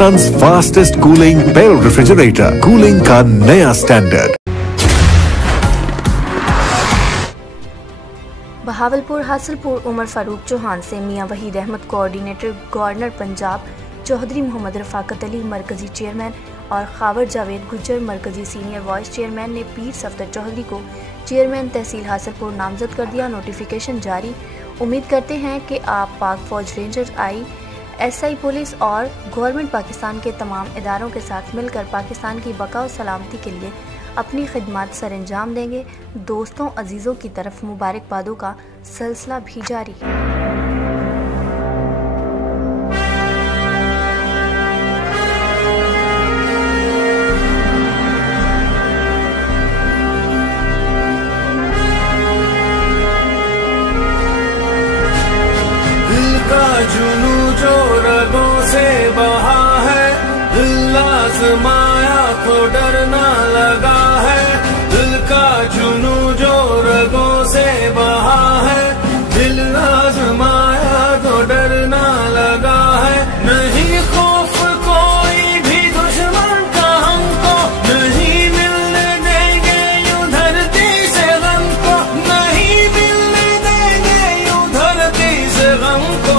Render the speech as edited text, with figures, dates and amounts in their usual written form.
Pakistan fastest cooling barrel refrigerator, cooling का नया standard. Bahawalpur Hasilpur Umar Farooq Chauhan से मियां वहीद अहमद कोऑर्डिनेटर गवर्नर पंजाब, चौधरी मोहम्मद रफाकत अली मरकजी चेयरमैन और खावर जावेद गुज्जर मरकजी सीनियर वाइस चेयरमैन ने पीर सफदर चौधरी को चेयरमैन तहसील हासिलपुर नामजद कर दिया। नोटिफिकेशन जारी। उम्मीद करते हैं कि आप पाक फौज रेंजर्स ISI पुलिस और गवर्नमेंट पाकिस्तान के तमाम इदारों के साथ मिलकर पाकिस्तान की बका और सलामती के लिए अपनी खिदमत सर अंजाम देंगे। दोस्तों अजीज़ों की तरफ मुबारकबादों का सिलसिला भी जारी है। जुनू जो रगों से बहा है, दिल आज़माया तो डरना लगा है। दिल का जुनू जो रगों से बहा है, दिल आज़माया तो डरना लगा है। नहीं खौफ कोई भी दुश्मन का हमको, नहीं मिलने देंगे यूं धरती से गम को, नहीं मिलने देंगे यूं धरती से गम को।